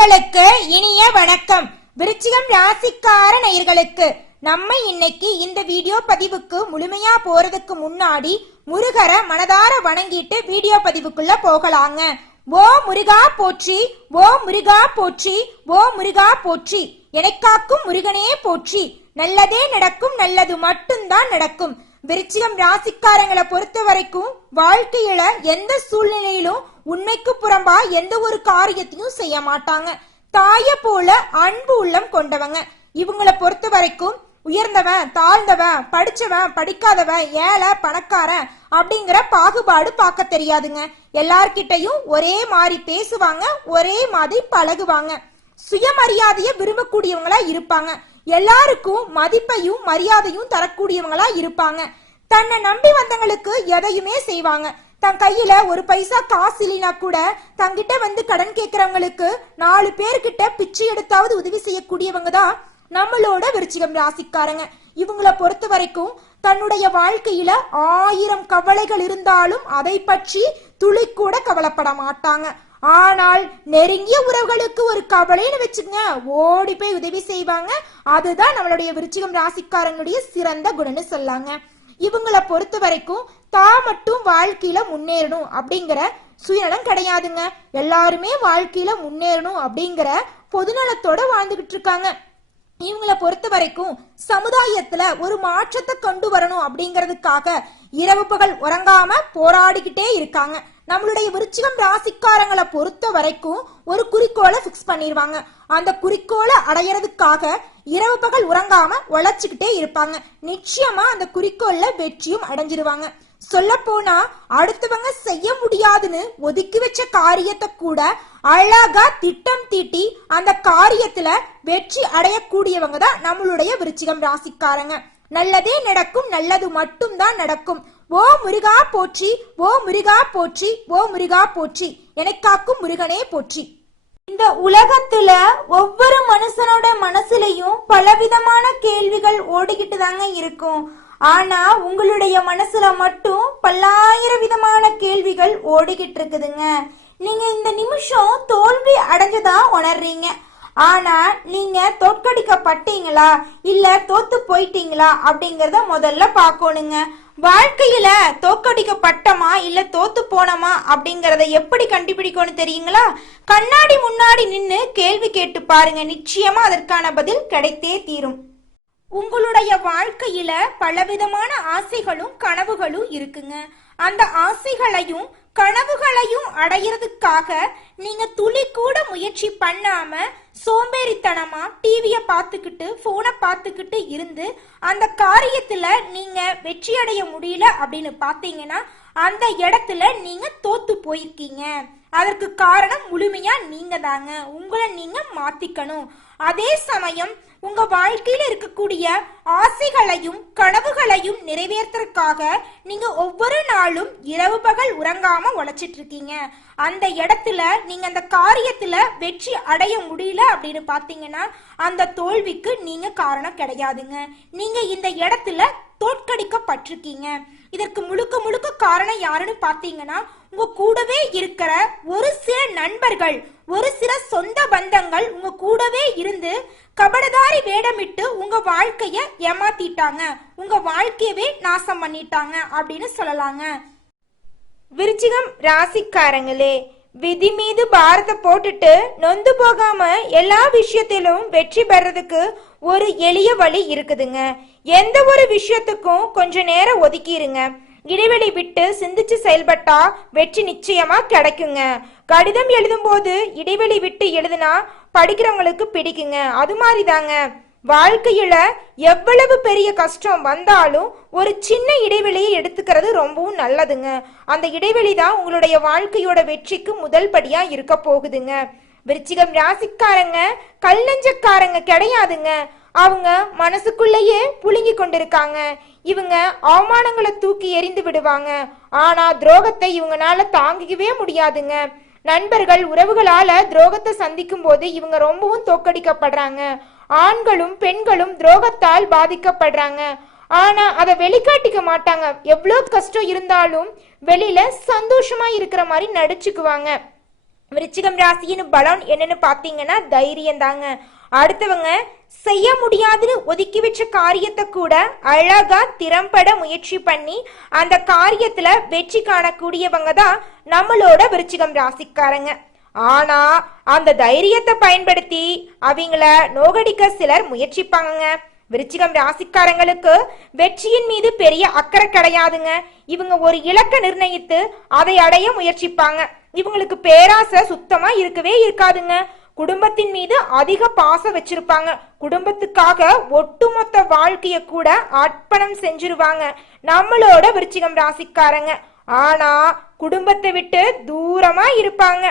நேயர்களுக்கு இனிய வணக்கம். விருச்சிகம் ராசிக்கார நேயர்களுக்கு நம்ம இன்னைக்கு இந்த வீடியோ பதிவுக்கு முழுமையா போறதுக்கு முன்னாடி முருகரை மனதார வணங்கிட்டு வீடியோ பதிவுக்குள்ள போகலாங்க. ஓ முருகா போற்றி ஓ முருகா போற்றி ஓ முருகா போற்றி. எனக்காக்கும் முருகனே போற்றி. நல்லதே நடக்கும் நல்லது மட்டும்தான் நடக்கும். விருச்சிகம் ராசிக்காரங்களை பொறுத்த வரைக்கும் வாழ்க்கையில எந்த சூழ்நிலையிலும் உண்மைக்கு புறம்பா எந்த ஒரு காரியத்தையும் செய்ய மாட்டாங்க. தாய போல அன்பு உள்ளம் கொண்டவங்க. இவங்களை பொறுத்த வரைக்கும் உயர்ந்தவன் தாழ்ந்தவன் படிச்சவன் படிக்காதவன் ஏழை பணக்காரன் அப்படிங்கிற பாகுபாடு பார்க்க தெரியாதுங்க. எல்லார்கிட்டையும் ஒரே மாதிரி பேசுவாங்க ஒரே மாதிரி பழகுவாங்க. சுயமரியாதையை விரும்பக்கூடியவங்களா இருப்பாங்க. எல்லாருக்கும் மதிப்பையும் மரியாதையும் தரக்கூடியவங்களா இருப்பாங்க. தன்னை நம்பி வந்தவங்களுக்கு எதையுமே செய்வாங்க. தன் கையில ஒரு பைசா காசு இல்லைனா கூட தங்கிட்ட வந்து கடன் கேட்கறவங்களுக்கு நாலு பேர்கிட்ட பிச்சை எடுத்தாவது உதவி செய்யக்கூடியவங்க தான் நம்மளோட விருச்சிகம் ராசிக்காரங்க. இவங்கள பொறுத்த வரைக்கும் தன்னுடைய வாழ்க்கையில ஆயிரம் கவலைகள் இருந்தாலும் அதை பற்றி துளி கூட கவலைப்பட மாட்டாங்க. ஆனால் நெருங்கிய உறவுகளுக்கு ஒரு கவலைன்னு வச்சுக்கங்க ஓடி போய் உதவி செய்வாங்க. அதுதான் நம்மளுடைய விருச்சிகம் ராசிக்காரங்களுடைய சிறந்த குணம்னு சொல்லாங்க. இவங்கள பொறுத்த வரைக்கும் தான் மட்டும் வாழ்க்கையில முன்னேறணும் அப்படிங்கிற சுயநலம் கிடையாதுங்க. எல்லாருமே வாழ்க்கையில முன்னேறணும் அப்படிங்கிற பொதுநலத்தோட வாழ்ந்துகிட்டு இருக்காங்க. இவங்கள பொறுத்த வரைக்கும் சமுதாயத்துல ஒரு மாற்றத்தை கொண்டு வரணும் அப்படிங்கிறதுக்காக இரவு பகல் உறங்காம போராடிக்கிட்டே இருக்காங்க. நம்மளுடைய விருச்சிகம் ராசிக்காரங்களை பொறுத்த வரைக்கும் ஒரு குறிக்கோளை ஃபிக்ஸ் பண்ணிடுவாங்க அந்த குறிக்கோளை அடையறதுக்காக இரவு பகல் உறங்காம உழைச்சிக்கிட்டே இருப்பாங்க. நிச்சயமா அந்த குறிக்கோள்ல வெற்றியும் அடைஞ்சிருவாங்க. சொல்ல போனா அடுத்தவங்க செய்ய முடியாதுன்னு ஒதுக்கி வச்ச காரியத்தை கூட அழகா திட்டம் தீட்டி அந்த காரியத்துல வெற்றி அடையக்கூடியவங்க தான் நம்மளுடைய விருச்சிகம் ராசிக்காரங்க. நல்லதே நடக்கும் நல்லது மட்டும் தான் நடக்கும். ஓ முருகா போற்றி ஓ முருகா போற்றி ஓ முருகா போற்றி எனக்காக்கும் முருகனே போற்றி. இந்த உலகத்துல ஒவ்வொரு மனுஷனோட மனசுலயும் பலவிதமான கேள்விகள் ஓடிக்கிட்டு தாங்க இருக்கும். ஆனா உங்களுடைய மனசுல மட்டும் பல்லாயிரம் விதமான கேள்விகள் ஓடிக்கிட்டு இருக்குதுங்க. நீங்க இந்த நிமிஷம் தோல்வி அடைஞ்சதா உணர்றீங்க. ஆனா நீங்க தோற்கடிக்கப்பட்டீங்களா? இல்ல தோத்து போயிட்டீங்களா? அப்படிங்கறத முதல்ல பார்க்கணுங்க. வாழ்க்கையில தோக்கடிக்கப்பட்டமா இல்ல தோத்து போனோமா அப்படிங்கறத எப்படி கண்டுபிடிக்கணும் தெரியுங்களா? கண்ணாடி முன்னாடி நின்னு கேள்வி கேட்டு பாருங்க. நிச்சயமா அதற்கான பதில் கிடைத்தே தீரும். உங்களுடைய வாழ்க்கையில பலவிதமான ஆசைகளும் கனவுகளும் இருக்குங்க. அந்த ஆசைகளையும் கனவுகளையும் அடையிறதுக்காக நீங்க துளி கூட முயற்சி பண்ணாம சோம்பேறித்தனமா டிவிய பார்த்துக்கிட்டு போனை பார்த்துக்கிட்டு இருந்து அந்த காரியத்துல நீங்க வெற்றி அடைய முடியல அப்படின்னு பாத்தீங்கன்னா அந்த இடத்துல நீங்க தோத்து போயிருக்கீங்க. அதற்கு காரணம் முழுமையா நீங்க தாங்க. உங்களை நீங்க மாத்திக்கணும். அதே சமயம் உங்க வாழ்க்கையில இருக்கக்கூடிய ஆசைகளையும் கனவுகளையும் நிறைவேற்றறதுக்காக நீங்க ஒவ்வொரு நாளும் இரவு பகல் உறங்காம உழைச்சிட்டு இருக்கீங்க அந்த இடத்துல நீங்க அந்த காரியத்துல வெற்றி அடைய முடியல அப்படின்னு பாத்தீங்கன்னா அந்த தோல்விக்கு நீங்க காரணம் கிடையாதுங்க. நீங்க இந்த இடத்துல தோற்கடிக்கப்பட்டிருக்கீங்க. இதற்கு முழுக்க முழுக்க காரணம் யாருன்னு பாத்தீங்கன்னா உங்க கூடவே இருக்கிற ஒரு சில நண்பர்கள் ஒரு சில சொந்த பந்தங்கள் உங்க கூடவே இருந்து கபடதாரி வேடமிட்டு உங்க வாழ்க்கைய ஏமாத்திட்டாங்க. உங்க வாழ்க்கையவே நாசம் பண்ணிட்டாங்க அப்படின்னு சொல்லலாங்க. விருச்சிகம் ராசிக்காரங்களே விதி மீது பாரத்தை போட்டுட்டு நொந்து போகாம எல்லா விஷயத்திலும் வெற்றி பெறதுக்கு ஒரு எளிய வழி இருக்குதுங்க. எந்த ஒரு விஷயத்துக்கும் கொஞ்ச நேரம் ஒதுக்கிடுங்க இடைவெளி விட்டு சிந்திச்சு செயல்பட்டா வெற்றி நிச்சயமா கிடைக்குங்க. கடிதம் எழுதும்போது இடைவெளி விட்டு எழுதுனா படிக்கிறவங்களுக்கு பிடிக்குங்க. அது மாதிரி தாங்க வாழ்க்கையில எவ்வளவு பெரிய கஷ்டம் வந்தாலும் ஒரு சின்ன இடைவெளியை எடுத்துக்கிறது ரொம்பவும் நல்லதுங்க. அந்த இடைவெளி தான் உங்களுடைய வாழ்க்கையோட வெற்றிக்கு முதல் படியா இருக்க போகுதுங்க. விருச்சிகம் ராசிக்காரங்க கல் நெஞ்சக்காரங்க கிடையாதுங்க. அவங்க மனசுக்குள்ளேயே புழுங்கி கொண்டிருக்காங்க. இவங்க அவமானங்களை தூக்கி எறிந்து விடுவாங்க. ஆனா துரோகத்தை இவங்கனால தாங்கிக்கவே முடியாதுங்க. நண்பர்கள் உறவுகளால துரோகத்தை சந்திக்கும் போது இவங்க ரொம்பவும் தோக்கடிக்கப்படுறாங்க ஆண்களும் பெண்களும் துரோகத்தால் பாதிக்கப்படுறாங்க. ஆனா அதை வெளிக்காட்டிக்க மாட்டாங்க. எவ்வளோ கஷ்டம் இருந்தாலும் வெளியில சந்தோஷமா இருக்கிற மாதிரி நடிச்சுக்குவாங்க. விருச்சிகம் ராசியின் பலன் என்னன்னு பாத்தீங்கன்னா தைரியம் தாங்க அடுத்தவங்க செய்ய முடியாதுன்னு ஒதுக்கி வச்ச காரியத்தை கூட அழகா திறம்பட முயற்சி பண்ணி அந்த காரியத்துல வெற்றி காணக்கூடியவங்க தான் நம்மளோட விருச்சிகம் ராசிக்காரங்க. ஆனா அந்த தைரியத்தை பயன்படுத்தி அவங்கள நோகடிக்க சிலர் முயற்சிப்பாங்க விருச்சிகம் ராசிக்காரங்களுக்கு வெற்றியின் மீது பெரிய அக்கறை கிடையாதுங்க. இவங்க ஒரு இலக்கை நிர்ணயித்து அதை அடைய முயற்சிப்பாங்க. இவங்களுக்கு பேராசை சுத்தமா இருக்கவே இருக்காதுங்க. குடும்பத்தின் மீது அதிக பாசம் வச்சிருப்பாங்க. குடும்பத்துக்காக ஒட்டுமொத்த வாழ்க்கைய கூட அர்ப்பணம் செஞ்சிருவாங்க. நம்மளோட விருச்சிகம் ராசிக்காரங்க. ஆனா குடும்பத்தை விட்டு தூரமா இருப்பாங்க.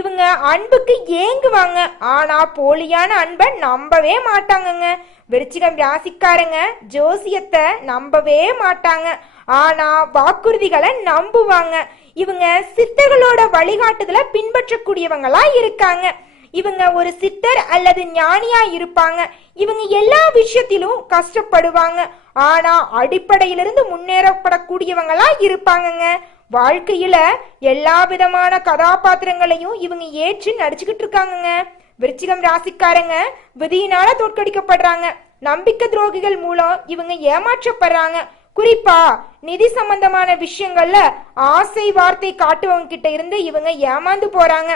இவங்க அன்புக்கு ஏங்குவாங்க. ஆனா போலியான அன்பை நம்பவே மாட்டாங்கங்க. விருச்சிகம் ராசிக்காரங்க ஜோசியத்தை நம்பவே மாட்டாங்க. ஆனா வாக்குறுதிகளை நம்புவாங்க. இவங்க சித்தர்களோட வழிகாட்டுதல பின்பற்றக்கூடியவங்களா இருக்காங்க. இவங்க ஒரு சித்தர் அல்லது ஞானியா இருப்பாங்க. இவங்க எல்லா விஷயத்திலும் கஷ்டப்படுவாங்க. ஆனா அடிப்படையிலிருந்து முன்னேறப்படக்கூடியவங்களா இருப்பாங்கங்க. வாழ்க்கையில எல்லா விதமான கதாபாத்திரங்களையும் இவங்க ஏற்று நடிச்சுக்கிட்டு இருக்காங்கங்க. விருச்சிகம் ராசிக்காரங்க விதியினால தோற்கடிக்கப்படுறாங்க. நம்பிக்கை துரோகிகள் மூலம் இவங்க ஏமாற்றப்படுறாங்க. குறிப்பா நிதி சம்பந்தமான விஷயங்கள்ல ஆசை வார்த்தை காட்டுவங்க கிட்ட இருந்து இவங்க ஏமாந்து போறாங்க.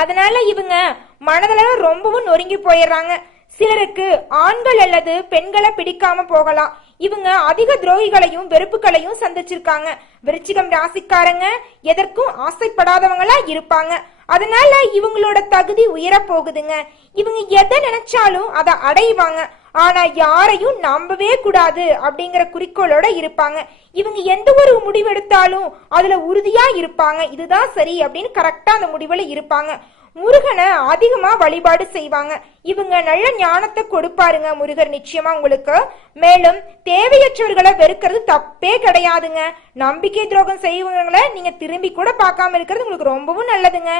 அதனால இவங்க மனதில் ரொம்பவும் நொறுங்கி போயிடுறாங்க. சிலருக்கு ஆண்கள் அல்லது பெண்களை பிடிக்காம போகலாம். இவங்க அதிக துரோகிகளையும் வெறுப்புகளையும் சந்திச்சிருக்காங்க. விருச்சிகம் ராசிக்காரங்க எதற்கும் ஆசைப்படாதவங்களா இருப்பாங்க. அதனால இவங்களோட தகுதி உயர போகுதுங்க. இவங்க எதை நினைச்சாலும் அதை அடைவாங்க. ஆனா யாரையும் நம்பவே கூடாது அப்படிங்கிற குறிக்கோளோட இருப்பாங்க. இவங்க எந்த ஒரு முடிவெடுத்தாலும் அதுல உறுதியா இருப்பாங்க. இதுதான் சரி அப்படின்னு கரெக்டா அந்த முடிவுல இருப்பாங்க. முருகனை அதிகமா வழிபாடு செய்வாங்க. இவங்க நல்ல ஞானத்தை கொடுப்பாருங்க முருகர் நிச்சயமா உங்களுக்கு. மேலும் தேவையற்றவர்களை வெறுக்கிறது தப்பே கிடையாதுங்க. நம்பிக்கை துரோகம் செய்வங்களை நீங்க திரும்பி கூட பார்க்காம இருக்கிறது உங்களுக்கு ரொம்பவும் நல்லதுங்க.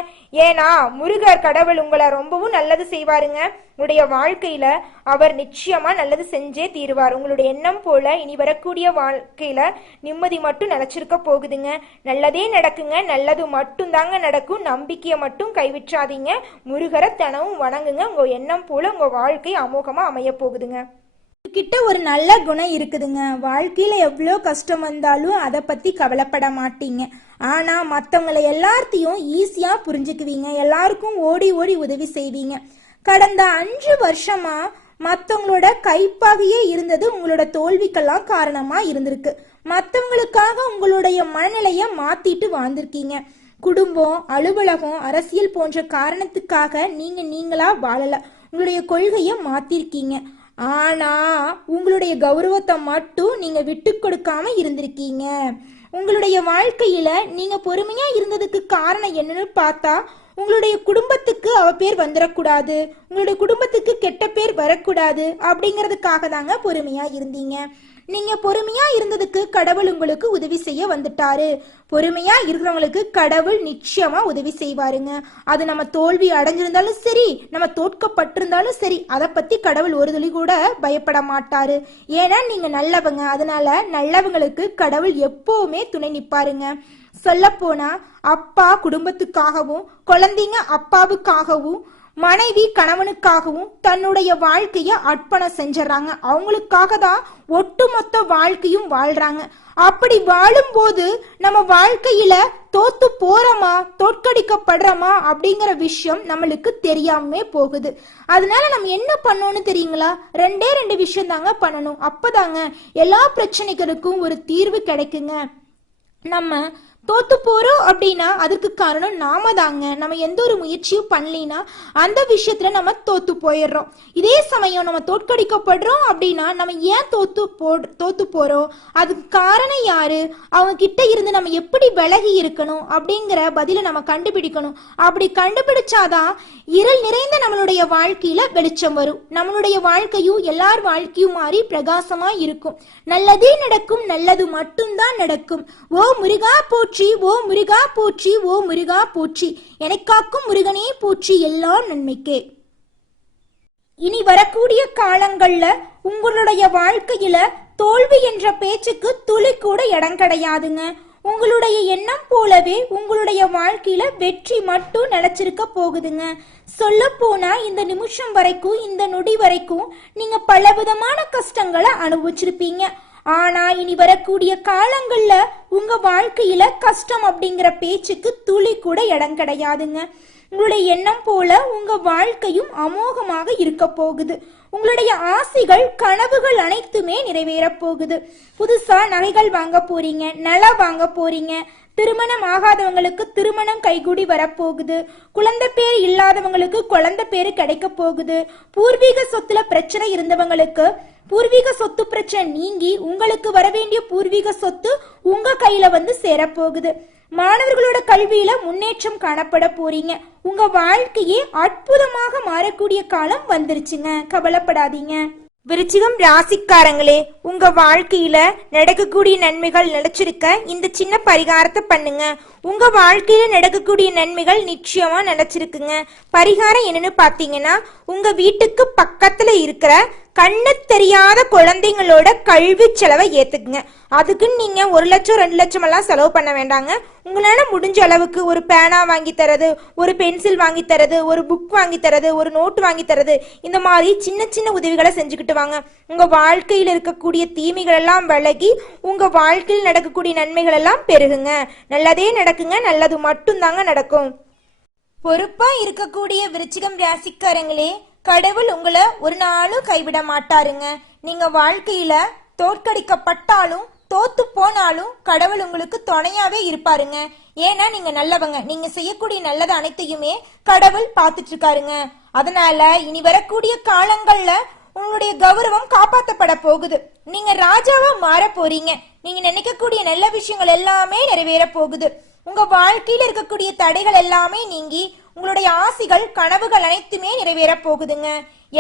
ஏன்னா முருகர் கடவுள் உங்களை ரொம்பவும் நல்லது செய்வாருங்க. உங்களுடைய வாழ்க்கையில அவர் நிச்சயமா நல்லது செஞ்சே தீருவார். உங்களுடைய எண்ணம் போல இனி வரக்கூடிய வாழ்க்கையில நிம்மதி மட்டும் நினைச்சிருக்க போகுதுங்க. நல்லதே நடக்குங்க. நல்லது மட்டும் தாங்க நடக்கும். நம்பிக்கையை மட்டும் கைவிற்றாதீங்க முருகரை தினமும் வணங்குங்க. உங்க எண்ணம் போல உங்க வாழ்க்கை அமோகமா அமைய போகுதுங்க. கிட்ட ஒரு நல்ல குணம் இருக்குதுங்க. வாழ்க்கையில எவ்வளோ கஷ்டம் வந்தாலும் அதை பத்தி கவலைப்பட மாட்டீங்க. ஆனா மற்றவங்களை எல்லாத்தையும் ஈஸியா புரிஞ்சுக்குவீங்க. எல்லாருக்கும் ஓடி ஓடி உதவி செய்வீங்க. கடந்த அஞ்சு வருஷமா மற்றவங்களோட கைப்பாகையே இருந்தது உங்களோட தோல்விக்கெல்லாம் காரணமா இருந்திருக்கு. மற்றவங்களுக்காக உங்களுடைய மனநிலையை மாத்திட்டு வாழ்ந்திருக்கீங்க. குடும்பம் அலுவலகம் அரசியல் போன்ற காரணத்துக்காக நீங்க நீங்களா வாழல. உங்களுடைய கொள்கையை மாத்திருக்கீங்க. ஆனா உங்களுடைய கௌரவத்தை மட்டும் நீங்க விட்டு கொடுக்காம இருந்திருக்கீங்க. உங்களுடைய வாழ்க்கையில நீங்க பொறுமையா இருந்ததுக்கு காரணம் என்னன்னு பார்த்தா உங்களுடைய குடும்பத்துக்கு அவ பேர் வந்துடக்கூடாது உங்களுடைய குடும்பத்துக்கு கெட்ட பேர் வரக்கூடாது. அப்படிங்கிறதுக்காக தாங்க பொறுமையா இருந்தீங்க. நீங்க பொறுமையா இருந்ததுக்கு கடவுள் உங்களுக்கு உதவி செய்ய வந்துட்டாரு. பொறுமையா இருக்கிறவங்களுக்கு கடவுள் நிச்சயமா உதவி செய்வாருங்க. அது நம்ம தோல்வி அடைஞ்சிருந்தாலும் சரி நம்ம தோற்கப்பட்டிருந்தாலும் சரி அதை பத்தி கடவுள் ஒரு துளி கூட பயப்பட மாட்டாரு. ஏன்னா நீங்க நல்லவங்க. அதனால நல்லவங்களுக்கு கடவுள் எப்பவுமே துணை நிப்பாருங்க. சொல்லப்போனா அப்பா குடும்பத்துக்காகவும் குழந்தைங்க அப்பாவுக்காகவும் மனைவி கணவனுக்காகவும் தன்னுடைய வாழ்க்கைய அர்ப்பணம் செஞ்சிடறாங்க. அவங்களுக்காக தான் ஒட்டுமொத்த வாழ்க்கையும் வாழ்றாங்க. அப்படி வாழும்போது நம்ம வாழ்க்கையில தோத்து போறோமா தோற்கடிக்கப்படுறோமா அப்படிங்கிற விஷயம் நம்மளுக்கு தெரியாமே போகுது. அதனால நம்ம என்ன பண்ணோம்னு தெரியுங்களா? ரெண்டே ரெண்டு விஷயம் தாங்க பண்ணணும். அப்பதாங்க எல்லா பிரச்சனைகளுக்கும் ஒரு தீர்வு கிடைக்குங்க. நம்ம தோத்து போறோம் அப்படின்னா அதுக்கு காரணம் நாம தாங்க. நம்ம எந்த ஒரு முயற்சியும் பண்ணலினா அந்த விஷயத்துல நம்ம தோத்து போயிடுறோம். இதே சமயம் நம்ம தோற்கடிக்கப்படுறோம் அப்படின்னா நம்ம ஏன் தோத்து போ தோத்து போறோம்? அதுக்கு காரணம் யாரு? அவங்க கிட்ட இருந்து நம்ம எப்படி விலகி இருக்கணும் அப்படிங்கிற பதிலை நம்ம கண்டுபிடிக்கணும். அப்படி கண்டுபிடிச்சாதான் இருள் நிறைந்த நம்மளுடைய வாழ்க்கையில வெளிச்சம் வரும். நம்மளுடைய வாழ்க்கையும் எல்லார் வாழ்க்கையும் மாறி பிரகாசமா இருக்கும். நல்லதே நடக்கும் நல்லது மட்டும்தான் நடக்கும். ஓ முருகா போற்றி ஓ முருகா போற்றி ஓ முருகா போற்றி எனக்காக்கும் முருகனே போற்றி எல்லாம் நன்மைக்கே. இனி வரக்கூடிய காலங்கள்ல உங்களுடைய வாழ்க்கையில தோல்வி என்ற பேச்சுக்கு துளி கூட இடம் கிடையாதுங்க. உங்களுடைய எண்ணம் போலவே உங்களுடைய வாழ்க்கையில வெற்றி மட்டும் நிலைச்சிருக்க போகுதுங்க. சொல்ல போனா இந்த நிமிஷம் வரைக்கும் இந்த நொடி வரைக்கும் நீங்க பலவிதமான கஷ்டங்களை அனுபவிச்சிருப்பீங்க. ஆனா இனி வரக்கூடிய காலங்கள்ல உங்க வாழ்க்கையில கஷ்டம் அப்படிங்கிற பேச்சுக்கு துளி கூட இடம் கிடையாதுங்க. உங்களுடைய எண்ணம் போல உங்க வாழ்க்கையும் அமோகமாக இருக்க போகுது. உங்களுடைய ஆசைகள் கனவுகள் அனைத்துமே நிறைவேற போகுது. புதுசா நகைகள் வாங்க போறீங்க நல வாங்க போறீங்க திருமணம் ஆகாதவங்களுக்கு திருமணம் கைகூடி வரப்போகுது. குழந்தை பேர் இல்லாதவங்களுக்கு குழந்தை பேரு கிடைக்க போகுது. பூர்வீக சொத்துல பிரச்சனை இருந்தவங்களுக்கு பூர்வீக சொத்து பிரச்சனை நீங்கி உங்களுக்கு வரவேண்டிய பூர்வீக சொத்து உங்க கையில வந்து சேரப்போகுது. மாணவர்களோட கல்வியில முன்னேற்றம் காணப்பட போறீங்க. உங்க வாழ்க்கையே அற்புதமாக மாறக்கூடிய காலம் வந்துருச்சுங்க. கவலைப்படாதீங்க. விருச்சிகம் ராசிக்காரங்களே உங்க வாழ்க்கையில நடக்கக்கூடிய நன்மைகள் நினைச்சிருக்க இந்த சின்ன பரிகாரத்தை பண்ணுங்க. உங்கள் வாழ்க்கையில் நடக்கக்கூடிய நன்மைகள் நிச்சயமாக நினச்சிருக்குங்க. பரிகாரம் என்னன்னு பார்த்தீங்கன்னா உங்கள் வீட்டுக்கு பக்கத்தில் இருக்கிற கண்ணு தெரியாத குழந்தைங்களோட கல்வி செலவை ஏற்றுக்குங்க அதுக்குன்னு நீங்கள் ஒரு லட்சம் ரெண்டு லட்சம் எல்லாம் செலவு பண்ண வேண்டாங்க. உங்களால் முடிஞ்ச அளவுக்கு ஒரு பேனா வாங்கி தரது ஒரு பென்சில் வாங்கி தரது ஒரு புக் வாங்கி தரது ஒரு நோட் வாங்கி தரது இந்த மாதிரி சின்ன சின்ன உதவிகளை செஞ்சுக்கிட்டு வாங்க. உங்கள் வாழ்க்கையில் இருக்கக்கூடிய தீமைகள் எல்லாம் விலகி உங்கள் வாழ்க்கையில் நடக்கக்கூடிய நன்மைகள் எல்லாம் பெருகுங்க. நல்லதே நடக்குங்க நல்லது மட்டும்தாங்க நடக்கும். பொறுப்பா இருக்கக்கூடிய விருச்சிகம் ராசிக்காரங்களே கடவுள் உங்களை ஒரு நாளும் கைவிட மாட்டாருங்க. நீங்க வாழ்க்கையில தோற்கடிக்கப்பட்டாலும் தோத்து போனாலும் கடவுள் உங்களுக்கு துணையாவே இருப்பாருங்க. ஏன்னா நீங்க நல்லவங்க. நீங்க செய்யக்கூடிய நல்லது அனைத்தையுமே கடவுள் பார்த்துட்டு இருக்காருங்க அதனால இனி வரக்கூடிய காலங்கள்ல உங்களுடைய கௌரவம் காப்பாத்தப்பட போகுது. நீங்க ராஜாவா மாற போறீங்க. நீங்க நினைக்கக்கூடிய நல்ல விஷயங்கள் எல்லாமே நிறைவேற போகுது. உங்க வாழ்க்கையில் இருக்கக்கூடிய தடைகள் எல்லாமே நீங்கி உங்களுடைய ஆசைகள் கனவுகள் அனைத்துமே நிறைவேற போகுதுங்க.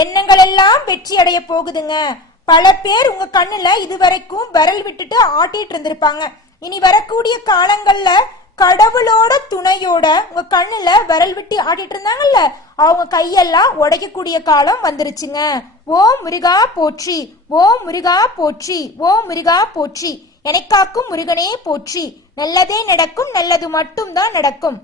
எண்ணங்கள் எல்லாம் வெற்றி அடைய போகுதுங்க. பல பேர் உங்க கண்ணுல இதுவரைக்கும் விரல் விட்டுட்டு ஆட்டிட்டு இருந்திருப்பாங்க. இனி வரக்கூடிய காலங்கள்ல கடவுளோட துணையோட உங்க கண்ணுல விரல் விட்டு ஆட்டிட்டு இருந்தாங்கல்ல அவங்க கையெல்லாம் உடைக்கக்கூடிய காலம் வந்துருச்சுங்க. ஓ முருகா போற்றி ஓ முருகா போற்றி ஓ முருகா போற்றி எனக்காக்கும் முருகனே போற்றி நல்லதே நடக்கும் நல்லது மட்டும்தான் நடக்கும்.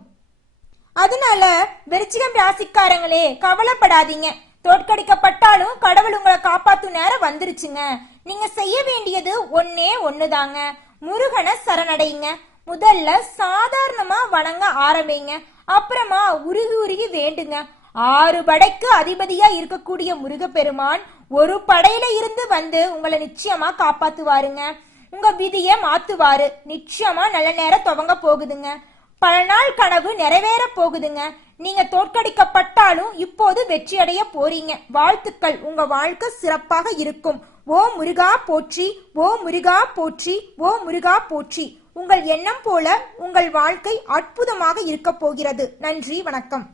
அதனால விருச்சிகம் ராசிக்காரங்களே கவலைப்படாதீங்க. தோற்கடிக்கப்பட்டாலும் கடவுள் உங்களை காப்பாத்தும் நேரம் வந்துருச்சுங்க. நீங்க செய்ய வேண்டியது ஒன்னே ஒண்ணுதாங்க. முருகனை சரணடைங்க. முதல்ல சாதாரணமா வணங்க ஆரம்பிங்க. அப்புறமா உருகி உருகி வேண்டுங்க. ஆறு படைக்கு அதிபதியா இருக்கக்கூடிய முருகப்பெருமான் ஒரு படையில இருந்து வந்து உங்களை நிச்சயமா காப்பாத்துவாருங்க. உங்க விதியை மாத்துவாரு. நிச்சயமா நல்ல நேரம் துவங்க போகுதுங்க. பல நாள் கனவு நிறைவேற போகுதுங்க. நீங்க தோற்கடிக்கப்பட்டாலும் இப்போது வெற்றி அடைய போறீங்க. வாழ்த்துக்கள். உங்க வாழ்க்கை சிறப்பாக இருக்கும். ஓ முருகா போற்றி ஓ முருகா போற்றி ஓ முருகா போற்றி. உங்கள் எண்ணம் போல உங்கள் வாழ்க்கை அற்புதமாக இருக்க போகிறது. நன்றி வணக்கம்.